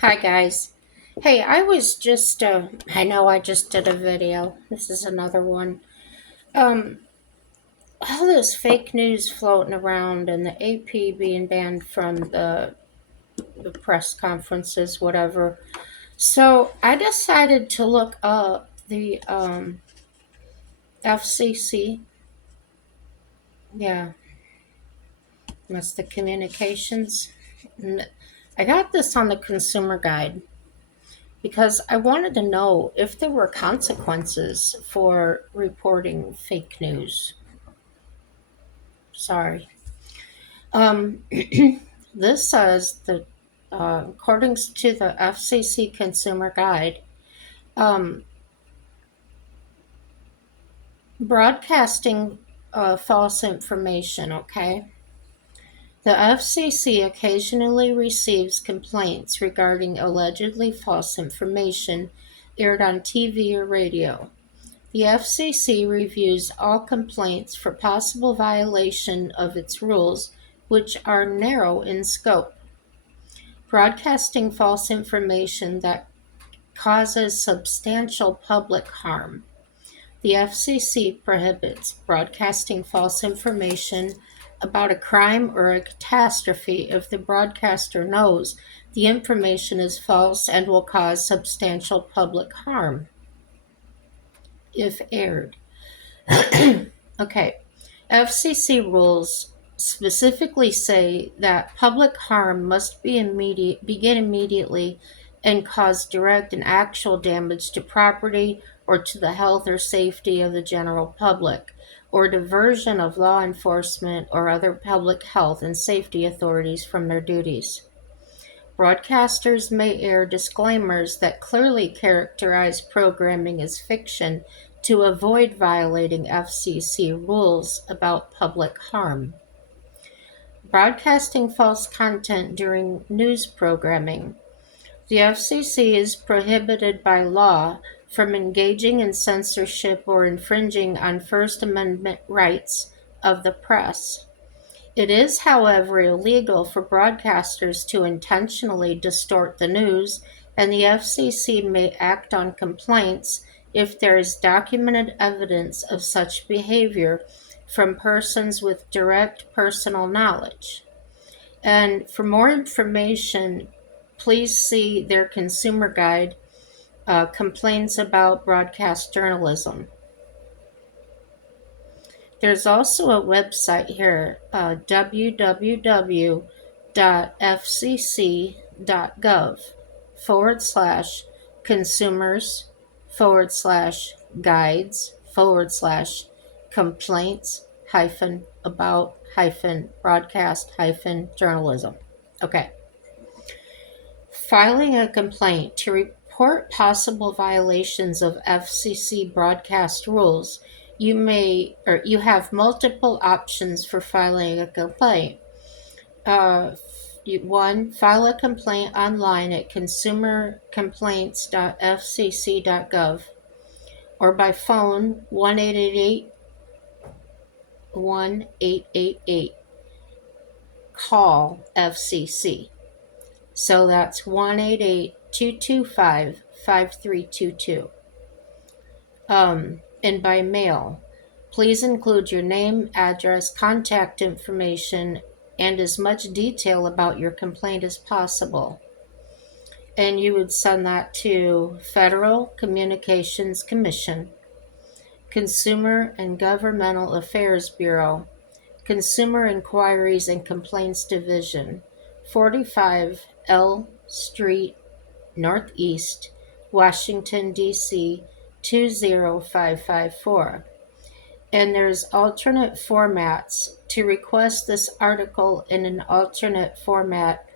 Hi guys. Hey, I know I just did a video. This is another one. Um, all this fake news floating around and the AP being banned from the press conferences, whatever. So I decided to look up the FCC. Yeah, that's the communications. I got this on the consumer guide because I wanted to know if there were consequences for reporting fake news. Sorry. Um, this says that, according to the FCC Consumer Guide, um, broadcasting false information, okay? The FCC occasionally receives complaints regarding allegedly false information aired on TV or radio. The FCC reviews all complaints for possible violation of its rules, which are narrow in scope. Broadcasting false information that causes substantial public harm. The FCC prohibits broadcasting false information about a crime or a catastrophe if the broadcaster knows the information is false and will cause substantial public harm if aired. Okay. FCC rules specifically say that public harm must begin immediately and cause direct and actual damage to property or to the health or safety of the general public, or diversion of law enforcement or other public health and safety authorities from their duties. Broadcasters may air disclaimers that clearly characterize programming as fiction to avoid violating FCC rules about public harm. Broadcasting false content during news programming. The FCC is prohibited by law from engaging in censorship or infringing on First Amendment rights of the press. It is, however, illegal for broadcasters to intentionally distort the news, and the FCC may act on complaints if there is documented evidence of such behavior from persons with direct personal knowledge. And for more information, please see their consumer guide, Complaints about Broadcast Journalism. There's also a website here, www.fcc.gov/consumers /guides /complaints about broadcast journalism. Okay. Filing a complaint to report possible violations of FCC broadcast rules. You have multiple options for filing a complaint. One, file a complaint online at consumercomplaints.fcc.gov or by phone 1-888-1888. Call FCC. So that's 1-888-225-5322. And by mail. Please include your name, address, contact information, and as much detail about your complaint as possible. And you would send that to Federal Communications Commission, Consumer and Governmental Affairs Bureau, Consumer Inquiries and Complaints Division, 45 L Street, Northeast, Washington, D.C., 20554. And there's alternate formats. To request this article in an alternate format,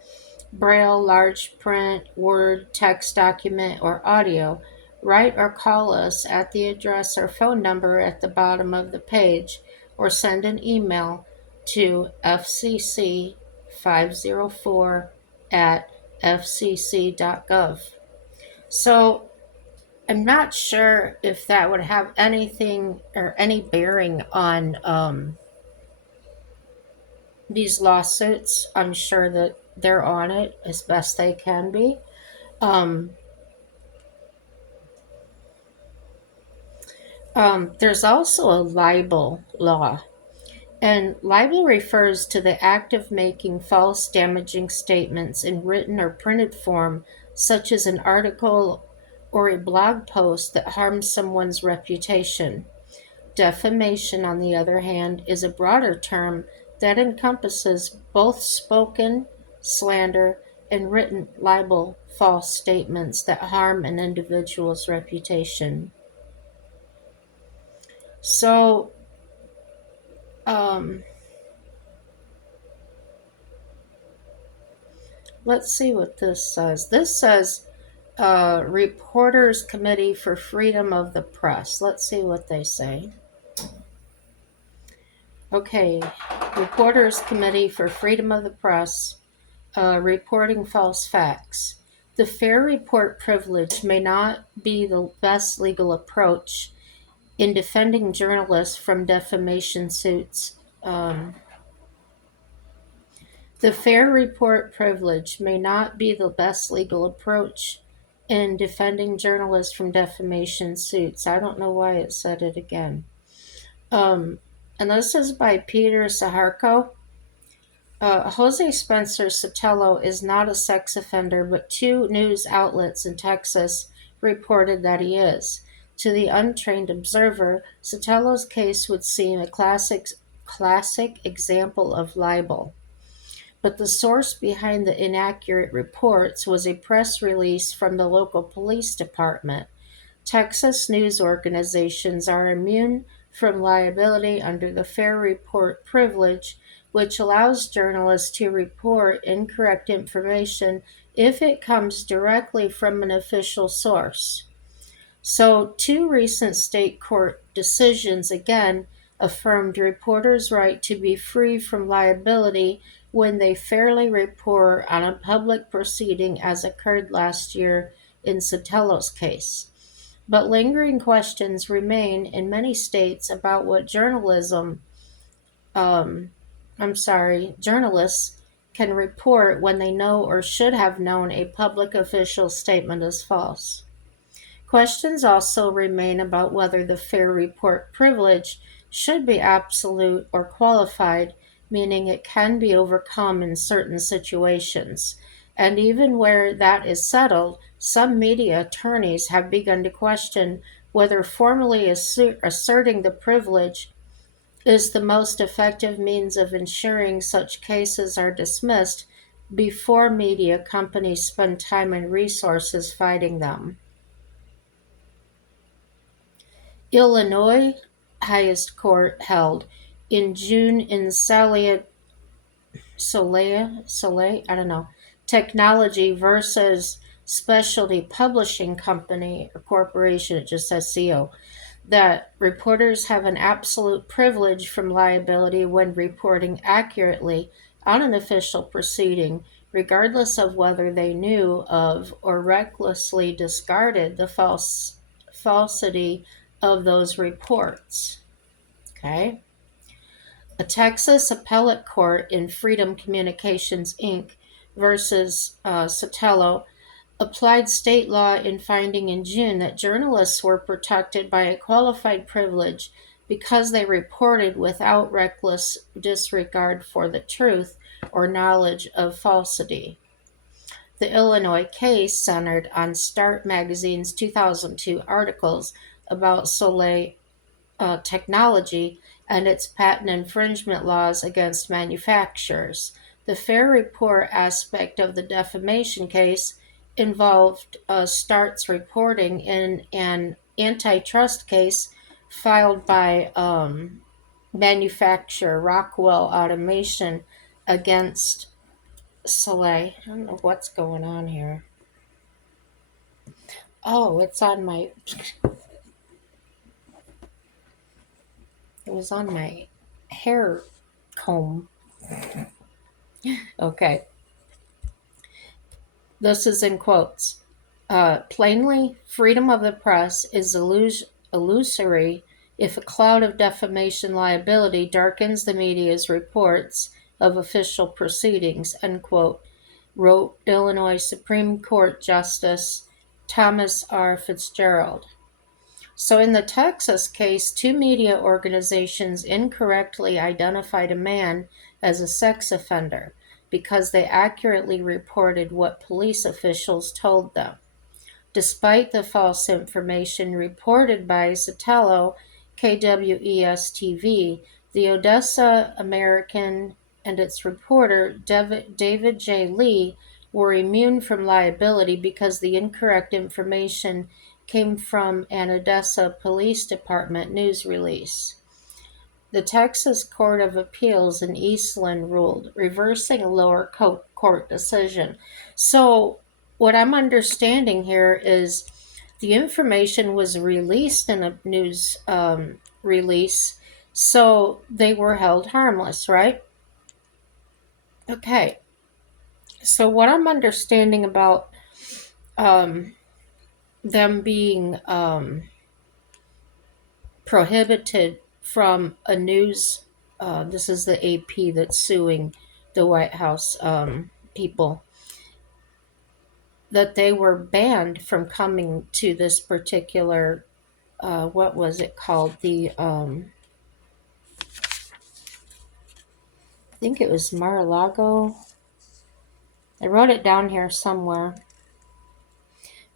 Braille, large print, Word, text document, or audio, write or call us at the address or phone number at the bottom of the page, or send an email to fcc504@fcc.gov. So I'm not sure if that would have anything or any bearing on these lawsuits. I'm sure that they're on it as best they can be. Um, there's also a libel law, and libel refers to the act of making false, damaging statements in written or printed form, such as an article or a blog post that harms someone's reputation. Defamation, on the other hand, is a broader term that encompasses both spoken slander and written libel, false statements that harm an individual's reputation. So, um, let's see what this says. This says Reporters Committee for Freedom of the Press. Let's see what they say. Okay, Reporters Committee for Freedom of the Press, reporting false facts. The fair report privilege may not be the best legal approach in defending journalists from defamation suits. The fair report privilege may not be the best legal approach in defending journalists from defamation suits. I don't know why it said it again. And this is by Peter Sajarco. Jose Spencer Sotelo is not a sex offender, but 2 news outlets in Texas reported that he is. To the untrained observer, Sotelo's case would seem a classic example of libel. But the source behind the inaccurate reports was a press release from the local police department. Texas news organizations are immune from liability under the Fair Report privilege, which allows journalists to report incorrect information if it comes directly from an official source. So, 2 recent state court decisions again affirmed reporters' right to be free from liability when they fairly report on a public proceeding, as occurred last year in Sotelo's case. But lingering questions remain in many states about what journalists can report when they know or should have known a public official statement is false. Questions also remain about whether the fair report privilege should be absolute or qualified, meaning it can be overcome in certain situations. And even where that is settled, some media attorneys have begun to question whether formally asserting the privilege is the most effective means of ensuring such cases are dismissed before media companies spend time and resources fighting them. Illinois highest court held in June in Soleil, Technology versus Specialty Publishing Company or Corporation, it just says CO, that reporters have an absolute privilege from liability when reporting accurately on an official proceeding, regardless of whether they knew of or recklessly discarded the falsity of those reports. Okay. A Texas appellate court in Freedom Communications Inc. versus Sotelo applied state law in finding in June that journalists were protected by a qualified privilege because they reported without reckless disregard for the truth or knowledge of falsity. The Illinois case centered on Start Magazine's 2002 articles about Soleil Technology and its patent infringement laws against manufacturers. The fair report aspect of the defamation case involved Start's reporting in an antitrust case filed by manufacturer Rockwell Automation against Soleil. I don't know what's going on here. Oh, it's on my. It was on my hair comb. Okay. This is in quotes. Plainly, freedom of the press is illusory if a cloud of defamation liability darkens the media's reports of official proceedings, end quote. wrote Illinois Supreme Court Justice Thomas R. Fitzgerald. So, in the Texas case, two media organizations incorrectly identified a man as a sex offender because they accurately reported what police officials told them. Despite the false information reported by Sotelo, KWES-TV, the Odessa American and its reporter, David J. Lee, were immune from liability because the incorrect information came from an Odessa Police Department news release. The Texas Court of Appeals in Eastland ruled, reversing a lower court decision. So, what I'm understanding here is the information was released in a news release, so they were held harmless, right? Okay. So, what I'm understanding about them being prohibited from a news, this is the AP that's suing the White House people, that they were banned from coming to this particular, what was it called? I think it was Mar-a-Lago. I wrote it down here somewhere.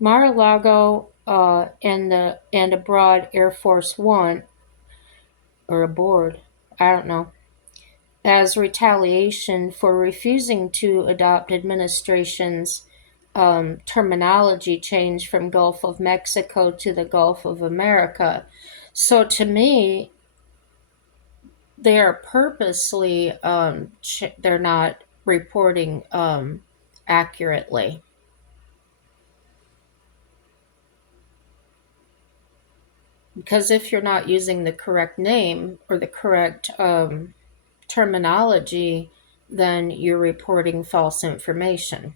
Mar-a-Lago and aboard Air Force One, or aboard, I don't know, as retaliation for refusing to adopt administration's terminology change from Gulf of Mexico to the Gulf of America. So to me, they are purposely they're not reporting accurately. Because if you're not using the correct name or the correct terminology, then you're reporting false information.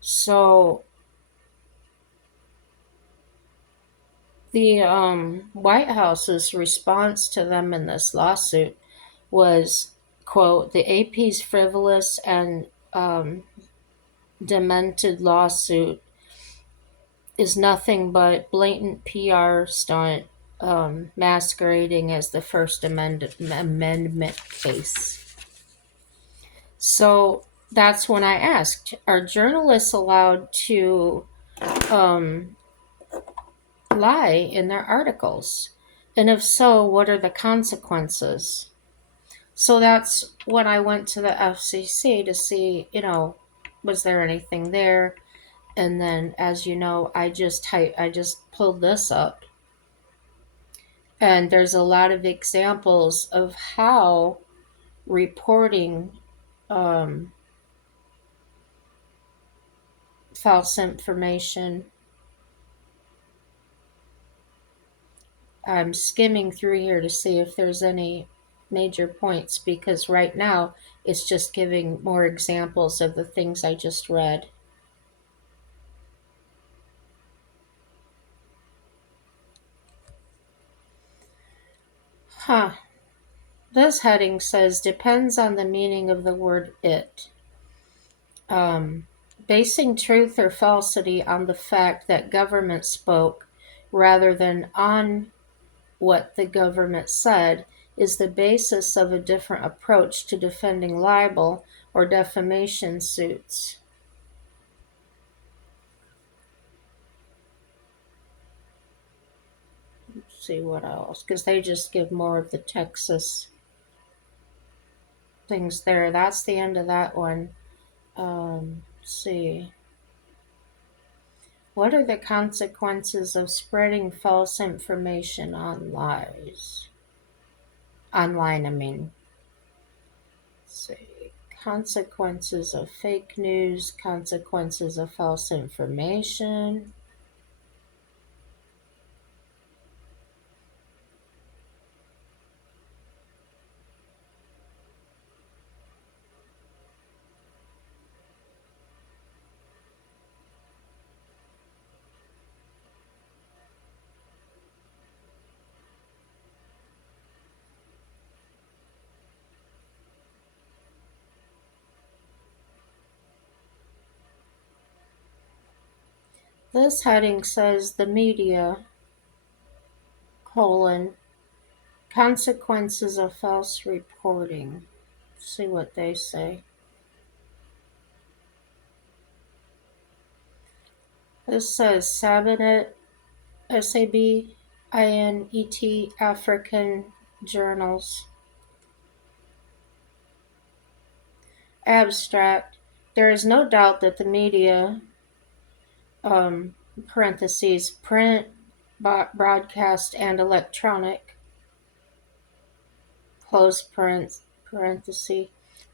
So the White House's response to them in this lawsuit was, quote, the AP's frivolous and demented lawsuit is nothing but blatant PR stunt masquerading as the First Amendment case. So that's when I asked, are journalists allowed to lie in their articles? And if so, what are the consequences? So that's when I went to the FCC to see, was there anything there? And then, as you know, I just pulled this up, and there's a lot of examples of how reporting false information. I'm skimming through here to see if there's any major points, because right now it's just giving more examples of the things I just read. Huh. This heading says depends on the meaning of the word it. Basing truth or falsity on the fact that government spoke rather than on what the government said is the basis of a different approach to defending libel or defamation suits. Let's see what else, because they just give more of the Texas things there. That's the end of that one. Let's see. What are the consequences of spreading false information online, I mean. Let's see. Consequences of fake news, consequences of false information. This heading says the media, colon, consequences of false reporting. See what they say. This says Sabinet, SABINET, African Journals. Abstract. There is no doubt that the media, parentheses, print, broadcast, and electronic, close parenthesis,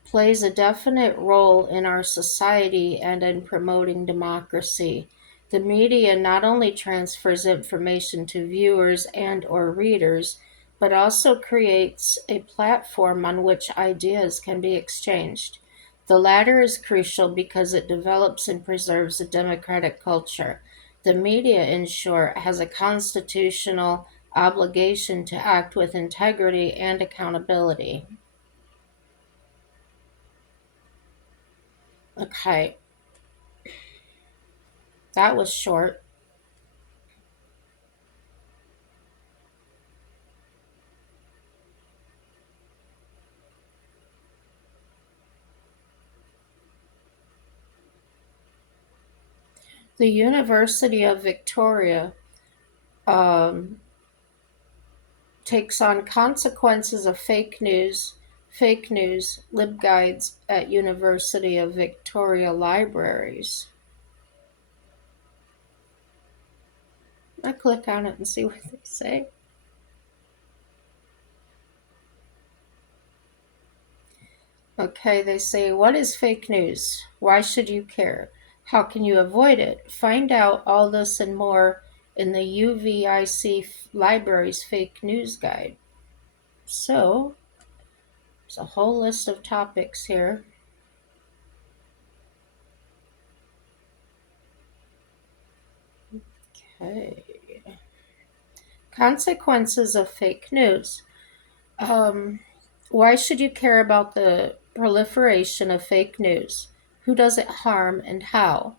plays a definite role in our society and in promoting democracy. The media not only transfers information to viewers and or readers, but also creates a platform on which ideas can be exchanged. The latter is crucial because it develops and preserves a democratic culture. The media, in short, has a constitutional obligation to act with integrity and accountability. Okay, that was short. The University of Victoria um, takes on consequences of fake news, LibGuides at University of Victoria libraries. I click on it and see what they say. Okay, they say, what is fake news? Why should you care? How can you avoid it? Find out all this and more in the UVIC Library's Fake News Guide. So, there's a whole list of topics here. Okay. Consequences of fake news. Why should you care about the proliferation of fake news? Who does it harm and how?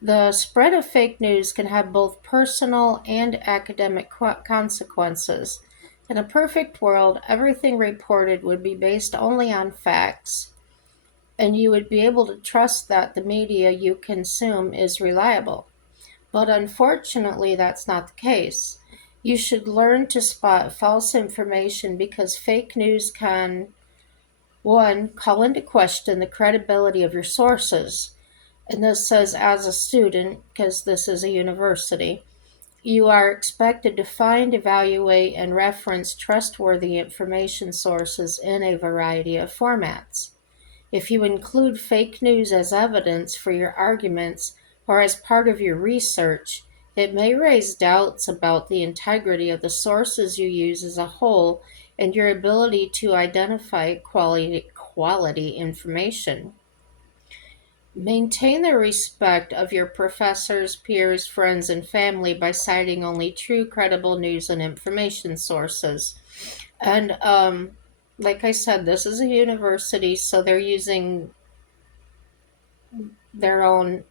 The spread of fake news can have both personal and academic consequences. In a perfect world, everything reported would be based only on facts, and you would be able to trust that the media you consume is reliable. But unfortunately, that's not the case. You should learn to spot false information because fake news can, one, call into question the credibility of your sources. And this says, as a student, because this is a university, you are expected to find, evaluate, and reference trustworthy information sources in a variety of formats. If you include fake news as evidence for your arguments or as part of your research, it may raise doubts about the integrity of the sources you use as a whole and your ability to identify quality information. Maintain the respect of your professors, peers, friends, and family by citing only true, credible news and information sources. And like I said, this is a university, so they're using their own,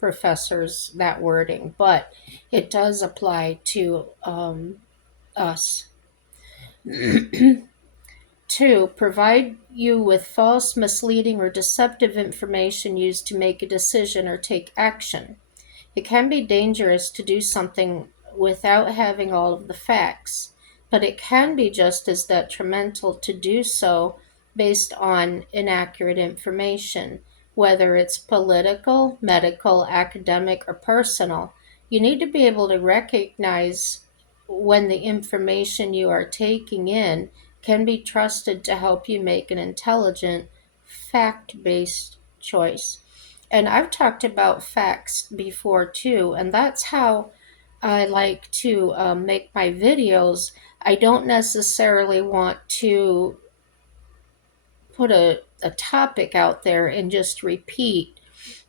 professors, that wording, but it does apply to us. Two, provide you with false, misleading, or deceptive information used to make a decision or take action. It can be dangerous to do something without having all of the facts, but it can be just as detrimental to do so based on inaccurate information, whether it's political, medical, academic, or personal. You need to be able to recognize when the information you are taking in can be trusted to help you make an intelligent, fact based choice. And I've talked about facts before too, and that's how I like to make my videos. I don't necessarily want to put a topic out there and just repeat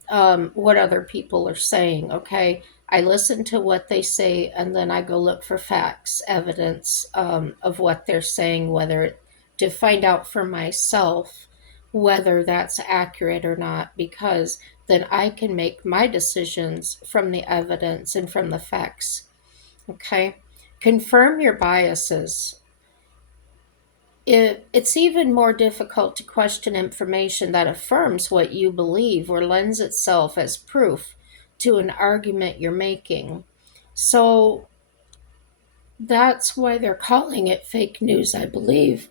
what other people are saying, okay? I listen to what they say and then I go look for facts, evidence of what they're saying, to find out for myself whether that's accurate or not, because then I can make my decisions from the evidence and from the facts. Okay? Confirm your biases. It's even more difficult to question information that affirms what you believe or lends itself as proof to an argument you're making. So that's why they're calling it fake news, I believe.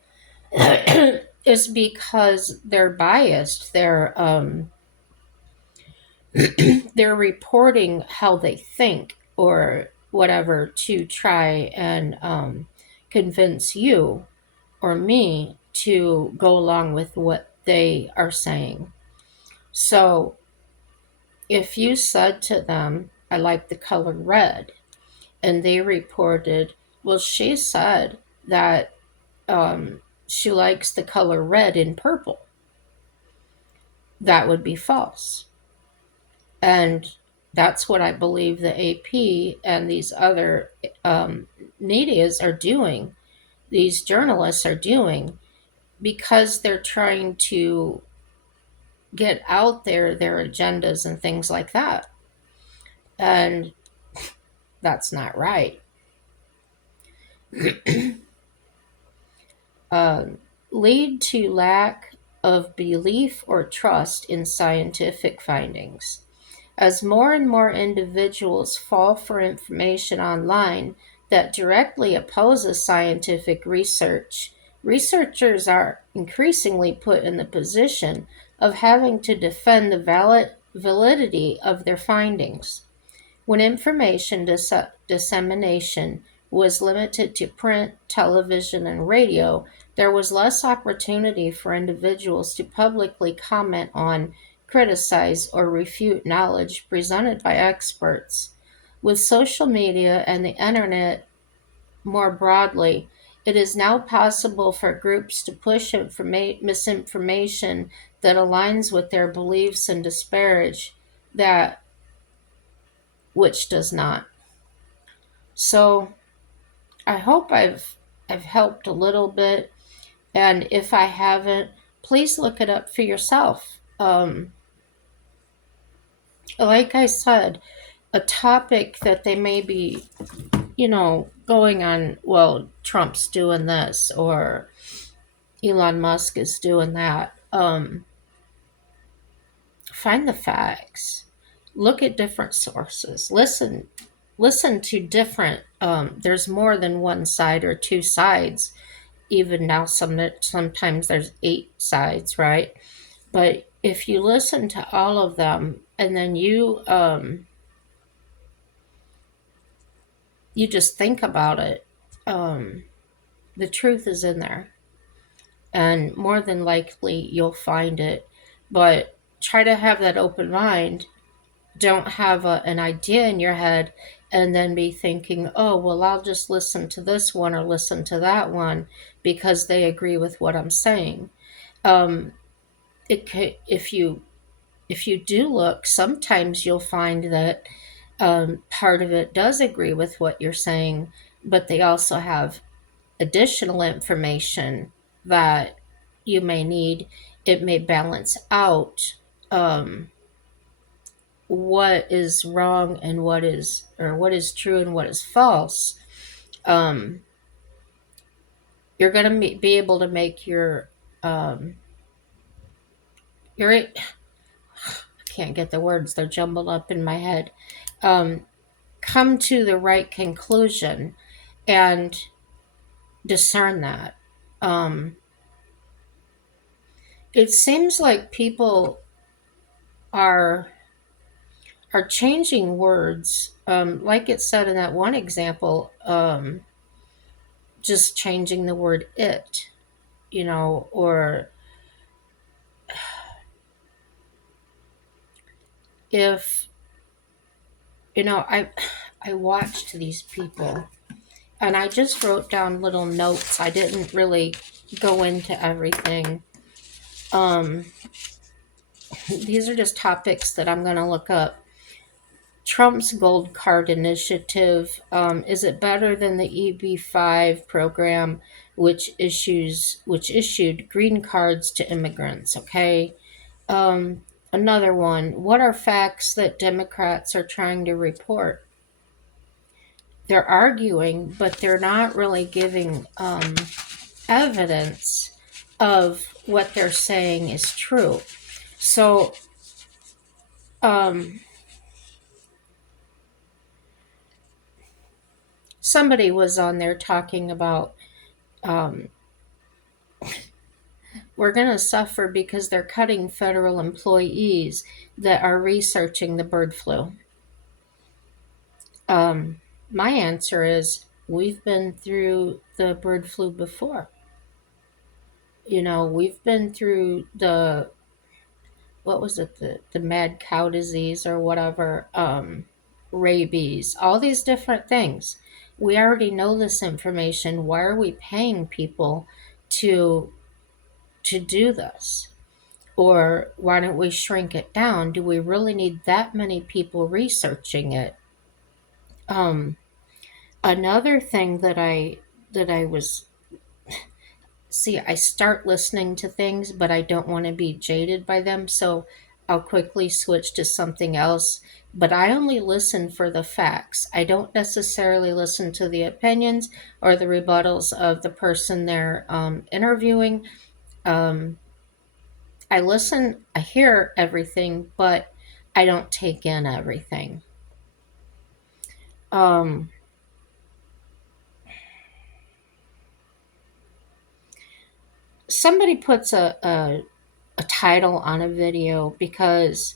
Is because they're biased. They're reporting how they think or whatever to try and convince you or me to go along with what they are saying. So if you said to them, I like the color red, and they reported, well, she said that she likes the color red in purple, that would be false. And that's what I believe the AP and these other medias are doing, these journalists are doing, because they're trying to get out there their agendas and things like that. And that's not right. Lead to lack of belief or trust in scientific findings. As more and more individuals fall for information online that directly opposes scientific research, researchers are increasingly put in the position of having to defend the validity of their findings. When information dissemination was limited to print, television, and radio, there was less opportunity for individuals to publicly comment on, criticize, or refute knowledge presented by experts. With social media and the internet more broadly, it is now possible for groups to push misinformation that aligns with their beliefs and disparage that which does not. So I hope I've helped a little bit, and if I haven't, please look it up for yourself. Like I said, a topic that they may be, going on. Well, Trump's doing this, or Elon Musk is doing that. Find the facts. Look at different sources. Listen to different. There's more than one side or two sides. Even now, sometimes there's 8 sides, right? But if you listen to all of them and then you just think about it, the truth is in there, and more than likely you'll find it. But try to have that open mind. Don't have an idea in your head and then be thinking, oh, well, I'll just listen to this one or listen to that one because they agree with what I'm saying. Um, if you do look, sometimes you'll find that part of it does agree with what you're saying, but they also have additional information that you may need. It may balance out what is wrong and what is true and what is false. You're going to be able to make I can't get the words, they're jumbled up in my head. Come to the right conclusion and discern that. It seems like people are changing words, like it said in that one example, just changing the word it, or if, I watched these people and I just wrote down little notes. I didn't really go into everything. These are just topics that I'm going to look up. Trump's Gold Card Initiative. Is it better than the EB-5 program, which issued green cards to immigrants? Okay. Another one, what are facts that Democrats are trying to report? They're arguing, but they're not really giving evidence of what they're saying is true. So, somebody was on there talking about um, we're going to suffer because they're cutting federal employees that are researching the bird flu. My answer is we've been through the bird flu before. We've been through what was it, the mad cow disease or whatever, rabies, all these different things. We already know this information. Why are we paying people to do this? Or why don't we shrink it down? Do we really need that many people researching it? Another thing that I was see, I start listening to things, but I don't want to be jaded by them, so I'll quickly switch to something else. But I only listen for the facts. I don't necessarily listen to the opinions or the rebuttals of the person they're interviewing. Um, I listen, I hear everything, but I don't take in everything. Um, Somebody puts a title on a video because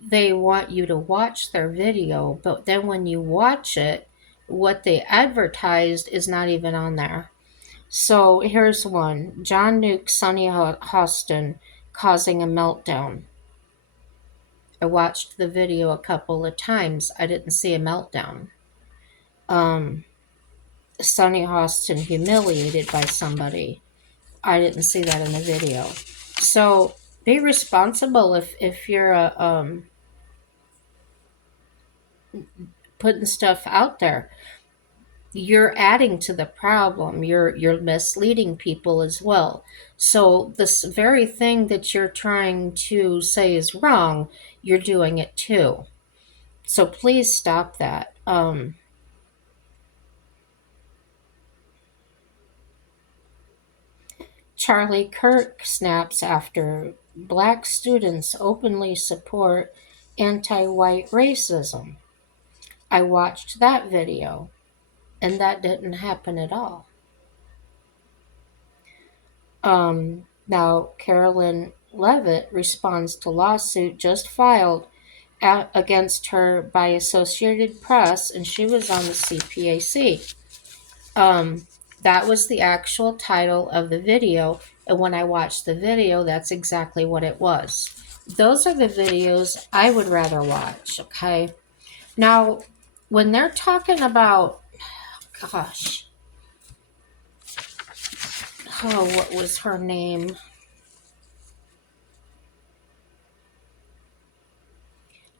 they want you to watch their video, but then when you watch it, what they advertised is not even on there. So here's one: John Nuke, Sonny Hostin causing a meltdown. I watched the video a couple of times. I didn't see a meltdown. Um, Sonny Hostin humiliated by somebody. I didn't see that in the video. So be responsible if you're putting stuff out there. You're adding to the problem. You're misleading people as well. So this very thing that you're trying to say is wrong, you're doing it too. So please stop that. Charlie Kirk snaps after black students openly support anti-white racism. I watched that video, and that didn't happen at all. Now, Carolyn Levitt responds to lawsuit just filed against her by Associated Press, and she was on the CPAC. That was the actual title of the video, and when I watched the video, that's exactly what it was. Those are the videos I would rather watch, okay? Now, when they're talking about, gosh, oh, what was her name?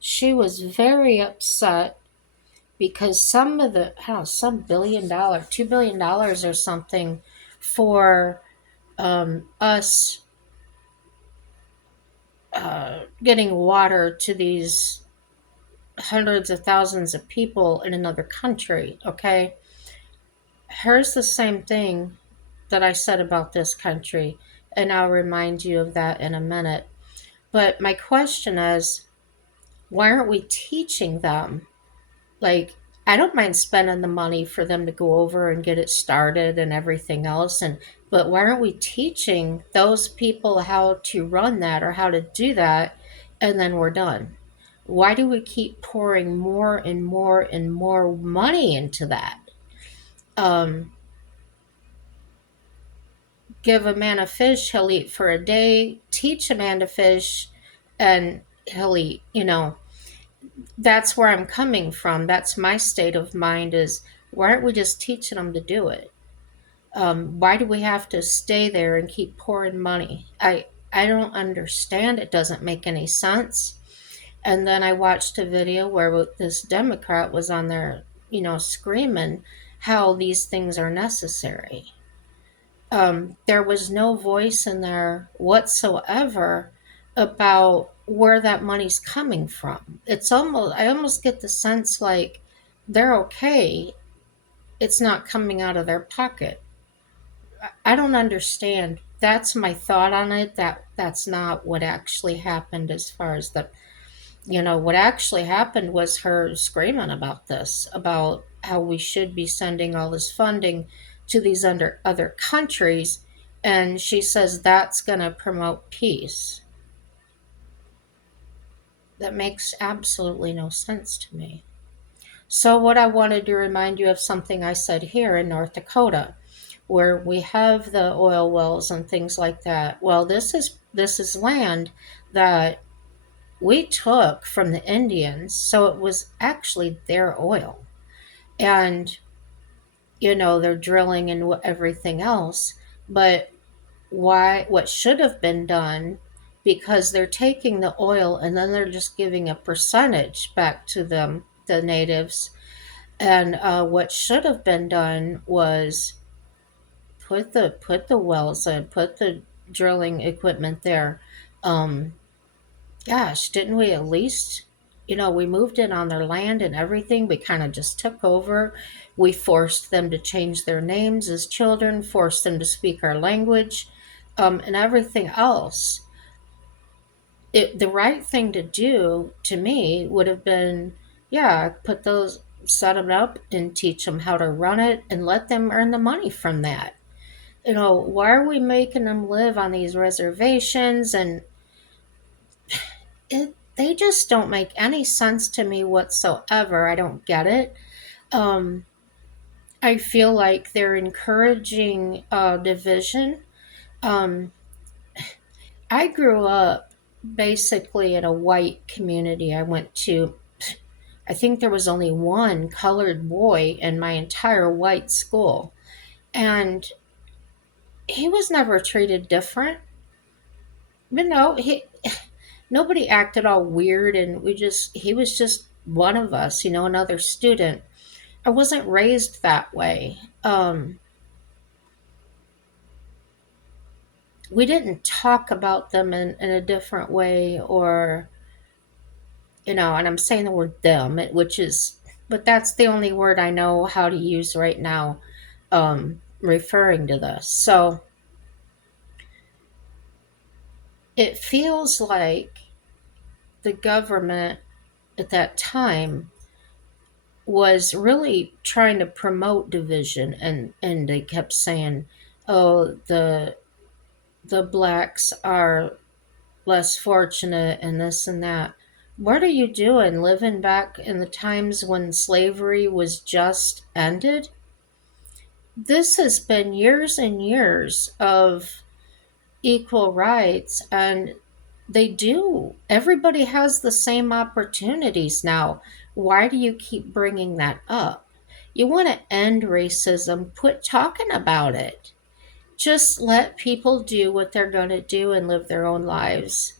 She was very upset because some of the, some $1 billion, $2 billion or something for us getting water to these hundreds of thousands of people in another country, okay? Here's the same thing that I said about this country, and I'll remind you of that in a minute. But my question is, why aren't we teaching them? Like, I don't mind spending the money for them to go over and get it started and everything else, but why aren't we teaching those people how to run that or how to do that, and then we're done? Why do we keep pouring more and more and more money into that? Um, Give a man a fish, he'll eat for a day. Teach a man to fish, and he'll eat. That's where I'm coming from. That's my state of mind is, why aren't we just teaching them to do it? Why do we have to stay there and keep pouring money? I don't understand. It doesn't make any sense. And then I watched a video where this Democrat was on there, screaming how these things are necessary. There was no voice in there whatsoever about where that money's coming from. I almost get the sense like they're okay. It's not coming out of their pocket. I don't understand. That's my thought on it. That's not what actually happened as far as what actually happened was her screaming about this, about how we should be sending all this funding to these other countries, and she says that's going to promote peace. That makes absolutely no sense to me. So, what I wanted to remind you of something I said here in North Dakota, where we have the oil wells and things like that. Well, this is land that we took from the Indians, so it was actually their oil. And they're drilling and everything else, but what should have been done, because they're taking the oil and then they're just giving a percentage back to them, the natives. And what should have been done was put the wells and put the drilling equipment there. um Gosh, didn't we at least, we moved in on their land and everything. We kind of just took over. We forced them to change their names as children, forced them to speak our language, and everything else. The right thing to do to me would have been, yeah, set them up and teach them how to run it and let them earn the money from that. Why are we making them live on these reservations? And they just don't make any sense to me whatsoever. I don't get it. Um, I feel like they're encouraging division. Um, I grew up basically in a white community. I went to, I think there was only one colored boy in my entire white school. And he was never treated different. Nobody acted all weird, and he was just one of us, another student. I wasn't raised that way. We didn't talk about them in a different way, or and I'm saying the word them, but that's the only word I know how to use right now, referring to this. So it feels like the government at that time was really trying to promote division, and they kept saying, oh, the blacks are less fortunate and this and that. What are you doing living back in the times when slavery was just ended? This has been years and years of equal rights, and everybody has the same opportunities now. Why do you keep bringing that up? You want to end racism, quit talking about it. Just let people do what they're going to do and live their own lives.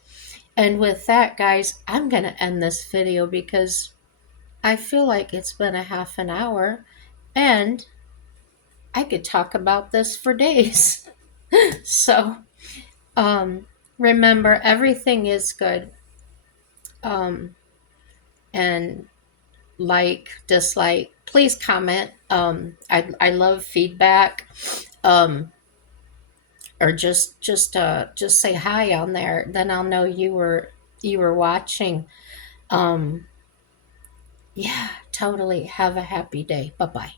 And with that, guys, I'm going to end this video because I feel like it's been a half an hour and I could talk about this for days. So, remember, everything is good. And dislike, please comment. I love feedback. Or just say hi on there. Then I'll know you were watching. Yeah, totally. Have a happy day. Bye bye.